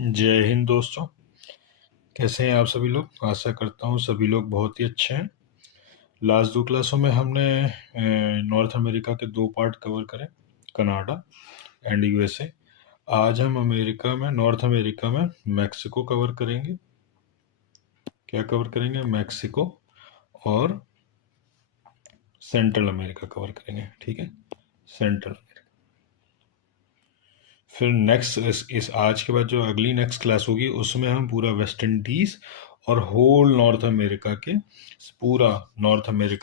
जय हिंद दोस्तों। कैसे हैं आप सभी लोग? आशा करता हूँ सभी लोग बहुत ही अच्छे हैं। लास्ट दो क्लासों में हमने नॉर्थ अमेरिका के दो पार्ट कवर करें, कनाडा एंड यूएसए। आज हम नॉर्थ अमेरिका में मैक्सिको कवर करेंगे। क्या कवर करेंगे? मैक्सिको और सेंट्रल अमेरिका कवर करेंगे। ठीक है, सेंट्रल अमेरिका। फिर नेक्स्ट इस आज के बाद जो अगली नेक्स्ट क्लास होगी उसमें हम पूरा वेस्ट इंडीज और होल नॉर्थ अमेरिका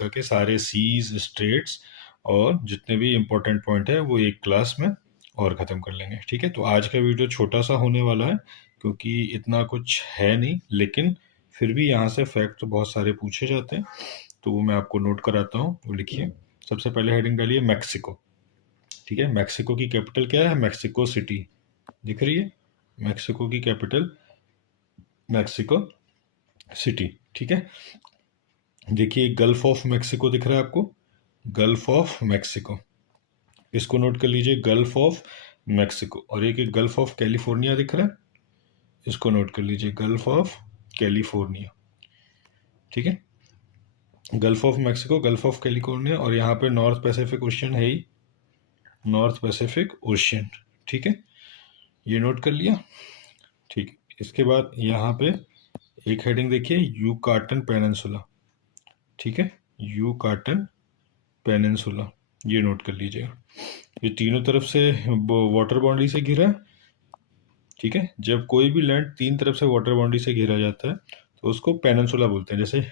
के सारे सीज, स्ट्रेट्स और जितने भी इम्पोर्टेंट पॉइंट है वो एक क्लास में और ख़त्म कर लेंगे। ठीक है, तो आज का वीडियो छोटा सा होने वाला है क्योंकि इतना कुछ है नहीं, लेकिन फिर भी यहाँ से फैक्ट तो बहुत सारे पूछे जाते हैं, तो वो मैं आपको नोट कराता हूँ। वो लिखिए, सबसे पहले हेडिंग डालिए मैक्सिको। ठीक है, मैक्सिको की कैपिटल क्या है? Mexico city. दिख रही है? मैक्सिको की कैपिटल मैक्सिको सिटी। ठीक है, देखिए गल्फ ऑफ मैक्सिको दिख रहा है आपको? गल्फ ऑफ मैक्सिको, इसको नोट कर लीजिए, गल्फ ऑफ मैक्सिको। और एक गल्फ ऑफ कैलिफोर्निया दिख रहा है, इसको नोट कर लीजिए, गल्फ ऑफ कैलिफोर्निया। ठीक है, gulf of Mexico, gulf of California, और यहाँ पे नॉर्थ पैसिफिक ओशियन है ही, नॉर्थ पैसिफिक ओशियन। ठीक है, ये नोट कर लिया। ठीक है, इसके बाद यहाँ पे एक हेडिंग देखिए, यूकाटन पेनिनसुला। ठीक है, यूकाटन पेनिनसुला, ये नोट कर लीजिएगा। ये तीनों तरफ से वाटर बाउंड्री से घिरा है। ठीक है, जब कोई भी लैंड तीन तरफ से वाटर बाउंड्री से घिरा जाता है तो उसको पेनिनसुला बोलते हैं। जैसे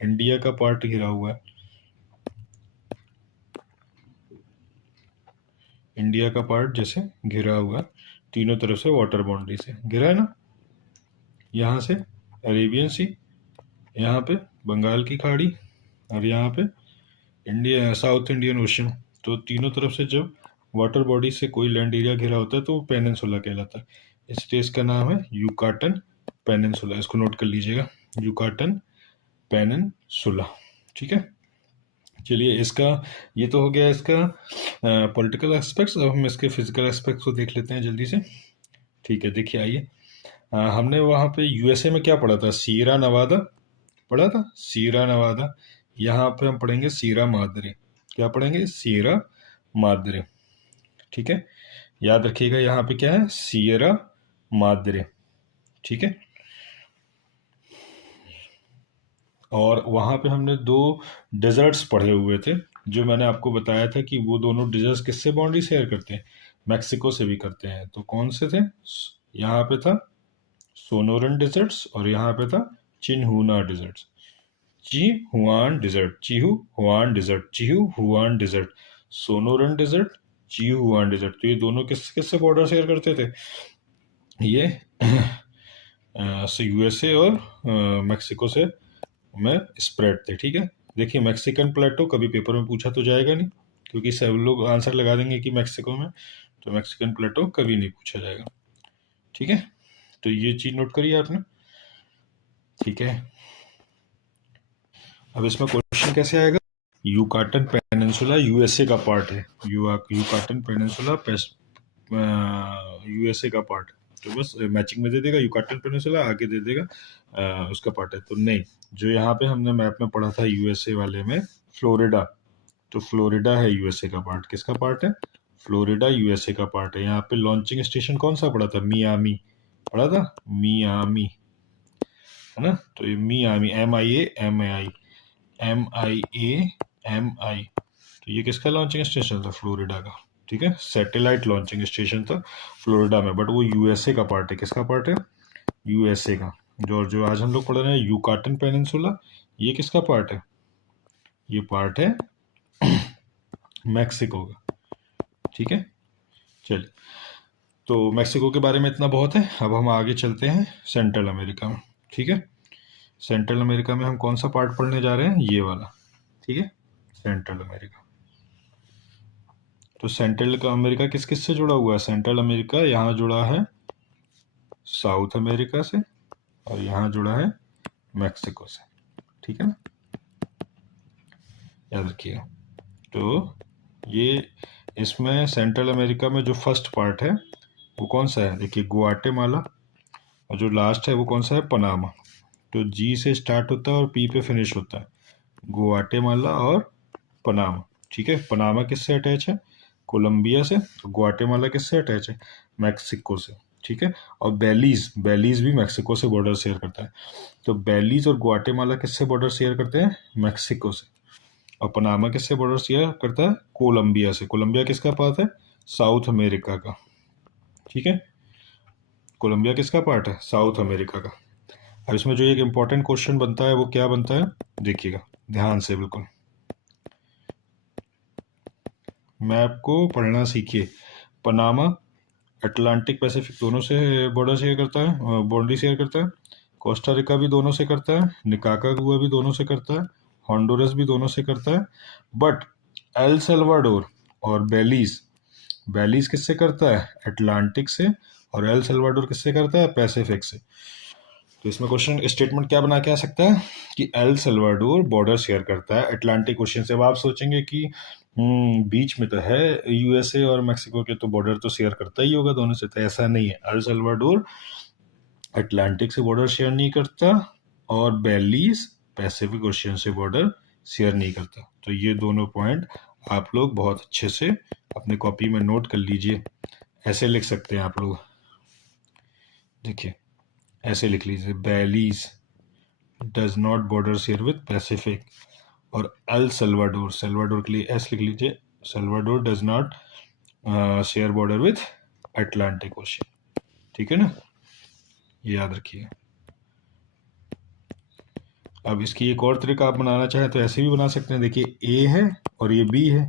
इंडिया का पार्ट घिरा हुआ है, इंडिया का पार्ट जैसे घिरा हुआ है तीनों तरफ से वाटर बाउंड्री से घिरा है ना। यहाँ से अरेबियन सी, यहाँ पे बंगाल की खाड़ी, और यहाँ पे साउथ इंडियन ओशन। तो तीनों तरफ से जब वाटर बॉडी से कोई लैंड एरिया घिरा होता है तो वो पेनिनसुला कहलाता है। इस देश का नाम है यूकाटन पेनिनसुला, इसको नोट कर लीजिएगा, यूकाटन पेनिनसुला। ठीक है, चलिए इसका, ये तो हो गया इसका पॉलिटिकल एस्पेक्ट्स। अब हम इसके फिजिकल एस्पेक्ट्स को देख लेते हैं जल्दी से। ठीक है, देखिए आइए, हमने वहाँ पे यूएसए में क्या पढ़ा था? सीरा नवादा पढ़ा था, सीरा नवादा। यहाँ पे हम पढ़ेंगे सीरा मादरे। क्या पढ़ेंगे? सीरा मादरे। ठीक है, याद रखिएगा यहाँ पे क्या है? सीरा मादरे। ठीक है, और वहाँ पे हमने दो डेजर्ट्स पढ़े हुए थे, जो मैंने आपको बताया था कि वो दोनों डेजर्ट्स किससे बाउंड्री शेयर करते हैं? मैक्सिको से भी करते हैं। तो कौन से थे? यहाँ पे था सोनोरन डेजर्ट्स और यहाँ पे था Chihuahuan deserts. Chihuahuan desert, Sonoran desert, Chihuahuan desert. तो ये दोनों किस किससे बॉर्डर शेयर करते थे? ये यूएसए और मैक्सिको से में स्प्रेड थे। ठीक है, देखिए मैक्सिकन प्लेटो कभी पेपर में पूछा तो जाएगा नहीं, क्योंकि सब लोग आंसर लगा देंगे कि मैक्सिको में, तो मैक्सिकन प्लेटो कभी नहीं पूछा जाएगा। ठीक है, तो ये चीज नोट करिए आपने। ठीक है, अब इसमें क्वेश्चन कैसे आएगा? यूकाटन पेनिनसुला यूएसए का पार्ट है, यूकाटन पेनिनसुला यूएसए का पार्ट है, तो बस मैचिंग में दे देगा यूकाटन पेनिनसुला, आगे दे देगा उसका पार्ट है। तो नहीं, जो यहाँ पे हमने मैप में पढ़ा था यूएसए वाले में फ्लोरिडा, तो फ्लोरिडा है यूएसए का पार्ट। किसका पार्ट है? फ्लोरिडा यूएसए का पार्ट है। यहाँ पे लॉन्चिंग स्टेशन कौन सा पढ़ा था? मियामी पढ़ा था, मियामी, है ना। तो ये मियामी, MIA, तो ये किसका लॉन्चिंग स्टेशन था? फ्लोरिडा का। ठीक है, सैटेलाइट लॉन्चिंग स्टेशन था फ्लोरिडा में, बट वो यूएसए का पार्ट है। किसका पार्ट है? यूएसए का। जो आज हम लोग पढ़ रहे हैं यूकाटन पेनिनसुला, ये किसका पार्ट है? ये पार्ट है मैक्सिको का। ठीक है, चलिए, तो मैक्सिको के बारे में इतना बहुत है। अब हम आगे चलते हैं सेंट्रल अमेरिका में। ठीक है, सेंट्रल अमेरिका में हम कौन सा पार्ट पढ़ने जा रहे हैं? ये वाला। ठीक है, सेंट्रल अमेरिका। तो सेंट्रल का अमेरिका किस किस से जुड़ा हुआ है? सेंट्रल अमेरिका यहाँ जुड़ा है साउथ अमेरिका से, और यहाँ जुड़ा है मैक्सिको से। ठीक है ना, याद रखिएगा। तो ये इसमें सेंट्रल अमेरिका में जो फर्स्ट पार्ट है वो कौन सा है? देखिए, गुआटेमाला, और जो लास्ट है वो कौन सा है, पनामा। तो जी से स्टार्ट होता है और पी पे फिनिश होता है, ग्वाटेमाला और पनामा। ठीक है, पनामा किससे अटैच है, कोलंबिया से। तो ग्वाटेमाला किससे अटैच है, मैक्सिको से। ठीक है, और बेलीज, बेलीज भी मैक्सिको से बॉर्डर शेयर करता है। तो बेलीज और ग्वाटेमाला किससे बॉर्डर शेयर करते हैं, मैक्सिको से। और पनामा किससे बॉर्डर शेयर करता है, कोलंबिया से। कोलंबिया किसका पार्ट है, साउथ अमेरिका का। ठीक है, कोलंबिया किसका पार्ट है, साउथ अमेरिका का। अब इसमें जो एक इम्पॉर्टेंट क्वेश्चन बनता है वो क्या बनता है, देखिएगा ध्यान से बिल्कुल, मैप को पढ़ना सीखिए। पनामा अटलांटिक पैसिफिक दोनों से बॉर्डर शेयर करता है, बाउंड्री शेयर करता है। कोस्टा रिका भी दोनों से करता है, निकारागुआ भी दोनों से करता है, होंडुरस भी दोनों से करता है। बट एल सल्वाडोर और बेलीज, बेलीज किससे करता है, अटलांटिक से, और एल सल्वाडोर किससे करता है, पैसिफिक से। तो इसमें क्वेश्चन स्टेटमेंट क्या बना के आ सकता है कि एल सल्वाडोर बॉर्डर शेयर करता है अटलांटिक ओशियन से। अब आप सोचेंगे कि बीच में तो है यूएसए और मेक्सिको के, तो बॉर्डर तो शेयर करता ही होगा दोनों से। तो ऐसा नहीं है, एल सल्वाडोर अटलांटिक से बॉर्डर शेयर नहीं करता और बेलीज पैसिफिक ओशियन से बॉर्डर शेयर नहीं करता। तो ये दोनों पॉइंट आप लोग बहुत अच्छे से अपने कॉपी में नोट कर लीजिए। ऐसे लिख सकते हैं आप लोग, देखिए ऐसे लिख लीजिए, Belize does not border share with Pacific. और एल सल्वाडोर, सल्वाडोर के लिए एस लिख लीजिए, Salvador does not share border with Atlantic ocean. ठीक है ना, ये याद रखिए। अब इसकी एक और तरीका आप बनाना चाहें तो ऐसे भी बना सकते हैं। देखिए ए है और ये बी है,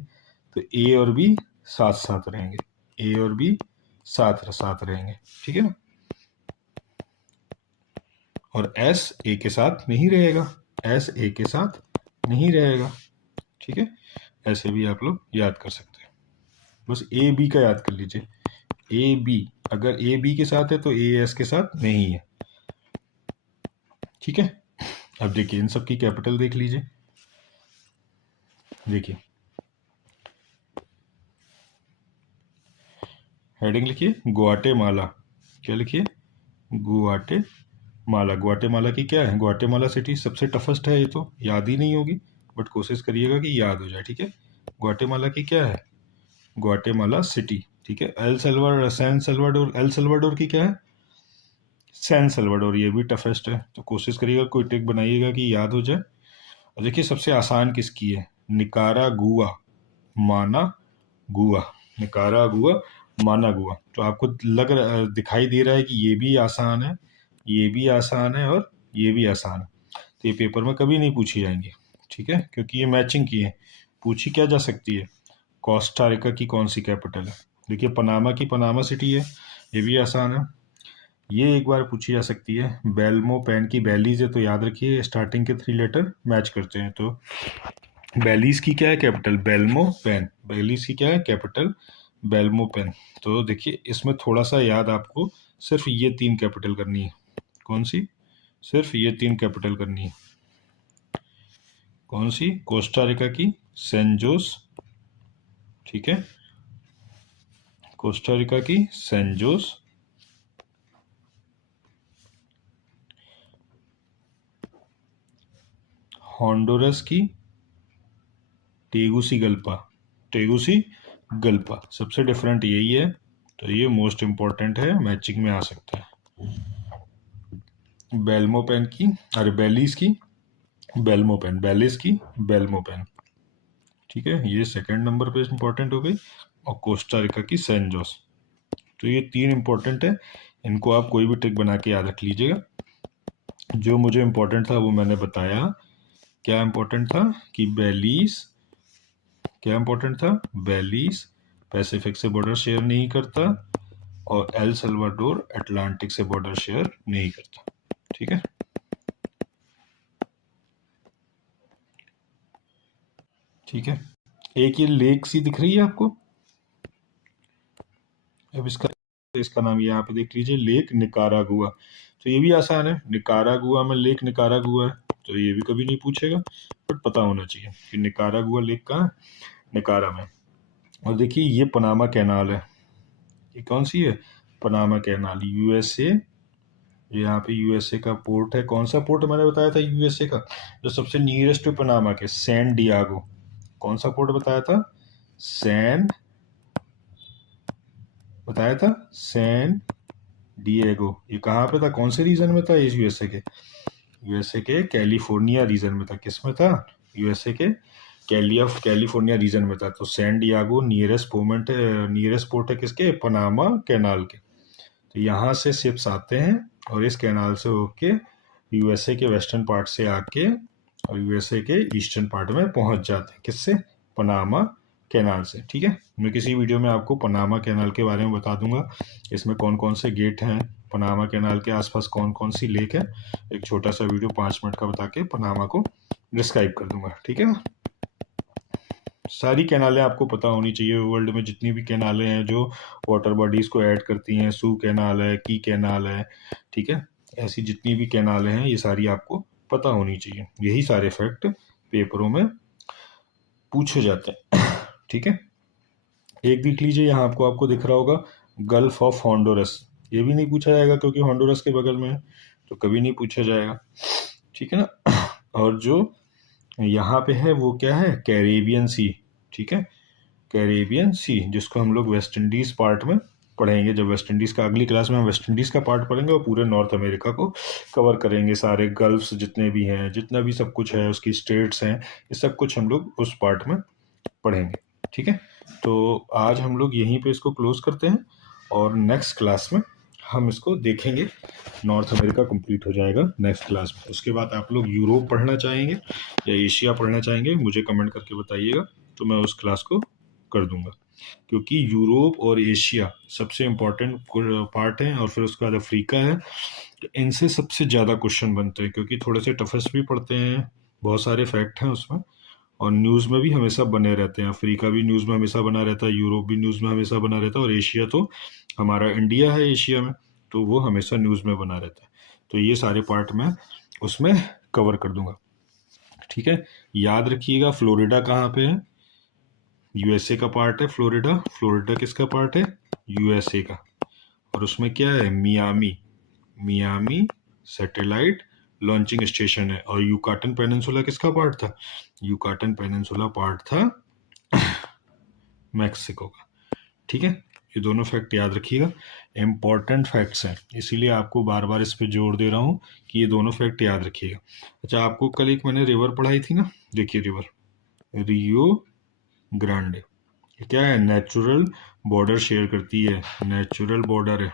तो ए और बी साथ साथ रहेंगे, ए और बी साथ साथ रहेंगे। ठीक है ना, और एस ए के साथ नहीं रहेगा, एस ए के साथ नहीं रहेगा। ठीक है, ऐसे भी आप लोग याद कर सकते हैं। बस ए बी का याद कर लीजिए, ए बी, अगर ए बी के साथ है तो ए एस के साथ नहीं है। ठीक है, अब देखिए इन सब की कैपिटल देख लीजिए। देखिए हेडिंग लिखिए ग्वाटेमाला, क्या लिखिए, ग्वाटेमाला। ग्वाटेमाला की क्या है, ग्वाटेमाला सिटी सबसे टफेस्ट है, ये तो याद ही नहीं होगी, बट कोशिश करिएगा कि याद हो जाए। ठीक है, ग्वाटेमाला की क्या है, ग्वाटेमाला सिटी। ठीक है, El Salvador, San Salvador, El Salvador की क्या है, सैन सल्वाडोर। ये भी टफेस्ट है, तो कोशिश करिएगा कोई ट्रिक बनाइएगा कि याद हो जाए। और देखिए सबसे आसान किसकी है, निकारागुआ, माना गुआ, निकारागुआ, माना गुआ। तो आपको दिखाई दे रहा है कि ये भी आसान है, ये भी आसान है और ये भी आसान है। तो ये पेपर में कभी नहीं पूछी जाएंगी। ठीक है, क्योंकि ये मैचिंग की है। पूछी क्या जा सकती है, कोस्टा रिका की कौन सी कैपिटल है। देखिए पनामा की पनामा सिटी है, ये भी आसान है। ये एक बार पूछी जा सकती है, बेल्मो पेन की बेलीज है, तो याद रखिए स्टार्टिंग के 3 लेटर मैच करते हैं। तो बेलीज की क्या है कैपिटल, बेल्मो पेन, बेलीज की क्या है कैपिटल, बेल्मो पेन। तो देखिए इसमें थोड़ा सा याद आपको, सिर्फ ये 3 कैपिटल करनी है। कौन सी, सिर्फ ये 3 कैपिटल करनी है। कौन सी, कोस्टा रिका की सैन जोस। ठीक है, कोस्टा रिका की सैन जोस, होंडुरस की टेगुसिगल्पा, टेगुसिगल्पा। सबसे डिफरेंट यही है, तो ये मोस्ट इंपॉर्टेंट है, मैचिंग में आ सकता है। बेल्मो पेन की, अरे बेलीज की बेल्मो पेन, बेलीज की बेल्मो पेन। ठीक है, ये सेकंड नंबर पे इंपॉर्टेंट हो गई। और कोस्टा रिका की सैन जोस। तो ये 3 इंपॉर्टेंट है, इनको आप कोई भी ट्रिक बना के याद रख लीजिएगा। जो मुझे इंपॉर्टेंट था वो मैंने बताया। क्या इंपॉर्टेंट था कि बेलीज, क्या इंपॉर्टेंट था, बेलीज पैसिफिक से बॉर्डर शेयर नहीं करता और एल सल्वाडोर अटलांटिक से बॉर्डर शेयर नहीं करता। ठीक है, ठीक है। एक ये लेक सी दिख रही है आपको, अब इसका इसका नाम यहाँ पे देख लीजिए, लेक निकारागुआ। तो ये भी आसान है, निकारागुआ में लेक निकारागुआ है, तो ये भी कभी नहीं पूछेगा, बट पता होना चाहिए कि निकारागुआ लेक कहाँ है, निकारा में। और देखिए ये पनामा कैनाल है, ये कौन सी है, पनामा कैनाल, यूएसए ये यहाँ पे यूएसए का पोर्ट है। कौन सा पोर्ट मैंने बताया था यूएसए का, जो सबसे नियरेस्ट टू पनामा के, सैन डियागो। कौन सा पोर्ट बताया था? सैन बताया था सैन डिएगो। ये कहाँ पे था, कौन से रीजन में था? इस यूएसए के कैलिफोर्निया रीजन में था। किस में था? यूएसए के कैलिफोर्निया रीजन में था। तो सैन डियागो नियरेस्ट पोर्ट है किसके? पनामा कैनाल के। तो यहाँ से शिप्स आते हैं और इस कैनाल से होके यूएसए के वेस्टर्न पार्ट से आके और यूएसए के ईस्टर्न पार्ट में पहुंच जाते हैं। किससे? पनामा कैनाल से। ठीक है, मैं किसी वीडियो में आपको पनामा कैनाल के बारे में बता दूंगा, इसमें कौन कौन से गेट हैं, पनामा कैनाल के आसपास कौन कौन सी लेक है। एक छोटा सा वीडियो 5 मिनट का बता के पनामा को डिस्क्राइब कर दूंगा। ठीक है ना। सारी कैनालें आपको पता होनी चाहिए। वर्ल्ड में जितनी भी कैनालें हैं जो वाटर बॉडीज को ऐड करती हैं, सू कैनाल है, की कैनाल है, ठीक है, ऐसी जितनी भी कैनालें हैं ये सारी आपको पता होनी चाहिए। यही सारे फैक्ट पेपरों में पूछे जाते हैं। ठीक है, एक देख लीजिए यहाँ आपको दिख रहा होगा गल्फ ऑफ हॉन्डुरस। ये भी नहीं पूछा जाएगा क्योंकि हॉन्डुरस के बगल में है, तो कभी नहीं पूछा जाएगा। ठीक है ना। और जो यहाँ पे है वो क्या है? Caribbean sea. ठीक है, कैरेबियन सी, जिसको हम लोग वेस्ट इंडीज पार्ट में पढ़ेंगे। जब वेस्ट इंडीज का अगली क्लास में हम वेस्ट इंडीज का पार्ट पढ़ेंगे और पूरे नॉर्थ अमेरिका को कवर करेंगे। सारे गल्फ्स जितने भी हैं, जितना भी सब कुछ है, उसकी स्टेट्स हैं, ये सब कुछ हम लोग उस पार्ट में पढ़ेंगे। ठीक है, तो आज हम लोग यहीं पे इसको क्लोज करते हैं और नेक्स्ट क्लास में हम इसको देखेंगे। नॉर्थ अमेरिका कंप्लीट हो जाएगा नेक्स्ट क्लास में। उसके बाद आप लोग यूरोप पढ़ना चाहेंगे या एशिया पढ़ना चाहेंगे, मुझे कमेंट करके बताइएगा, तो मैं उस क्लास को कर दूंगा। क्योंकि यूरोप और एशिया सबसे इम्पोर्टेंट पार्ट है और फिर उसके बाद अफ्रीका है। तो इनसे सबसे ज़्यादा क्वेश्चन बनते हैं क्योंकि थोड़े से टफेस्ट भी पढ़ते हैं, बहुत सारे फैक्ट हैं उसमें, और न्यूज़ में भी हमेशा बने रहते हैं। अफ्रीका भी न्यूज़ में हमेशा बना रहता है, यूरोप भी न्यूज़ में हमेशा बना रहता है, और एशिया तो हमारा इंडिया है एशिया में, तो वो हमेशा न्यूज़ में बना रहता है। तो ये सारे पार्ट मैं उसमें कवर कर दूंगा। ठीक है, याद रखिएगा फ्लोरिडा कहाँ पे है? यूएसए का पार्ट है फ्लोरिडा। फ्लोरिडा किसका पार्ट है? यूएसए का। और उसमें क्या है? मियामी सैटेलाइट लॉन्चिंग स्टेशन है। और यूकाटन पेनिनसुला किसका पार्ट था? यूकाटन पेनिनसुला पार्ट था मैक्सिको का। ठीक है, ये दोनों फैक्ट याद रखिएगा, इंपॉर्टेंट फैक्ट्स हैं, इसीलिए आपको बार बार इस पे जोर दे रहा हूँ कि ये दोनों फैक्ट याद रखिएगा। अच्छा, आपको कल एक मैंने रिवर पढ़ाई थी ना, देखिए रिवर रियो ग्रांडे, ये क्या है? नेचुरल बॉर्डर शेयर करती है, नेचुरल बॉर्डर है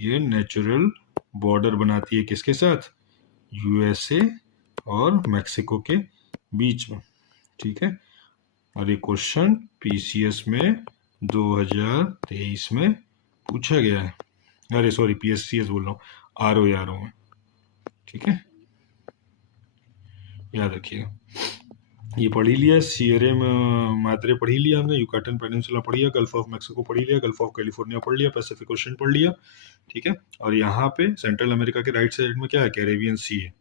ये, नेचुरल बॉर्डर बनाती है किसके साथ? यूएसए और मैक्सिको के बीच में। ठीक है, और ये क्वेश्चन पीसीएस में 2023 में पूछा गया है। अरे सॉरी, पीएससीएस बोल रहा हूँ, आरओ में। ठीक है, याद रखिएगा। ये पढ़ ही लिया, सियरे माद्रे पढ़ ही लिया हमने, युकाटन पेनिनसुला पढ़ लिया, गल्फ ऑफ मैक्सिको पढ़ लिया, गल्फ ऑफ कैलिफोर्निया पढ़ लिया, पैसिफिक ओशन पढ़ लिया। ठीक है, और यहाँ पे सेंट्रल अमेरिका के राइट साइड में क्या है? कैरेबियन सी है।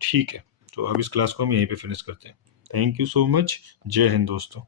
ठीक है, तो अब इस क्लास को हम यहीं पे फिनिश करते हैं। Thank you so much. जय हिंद दोस्तों।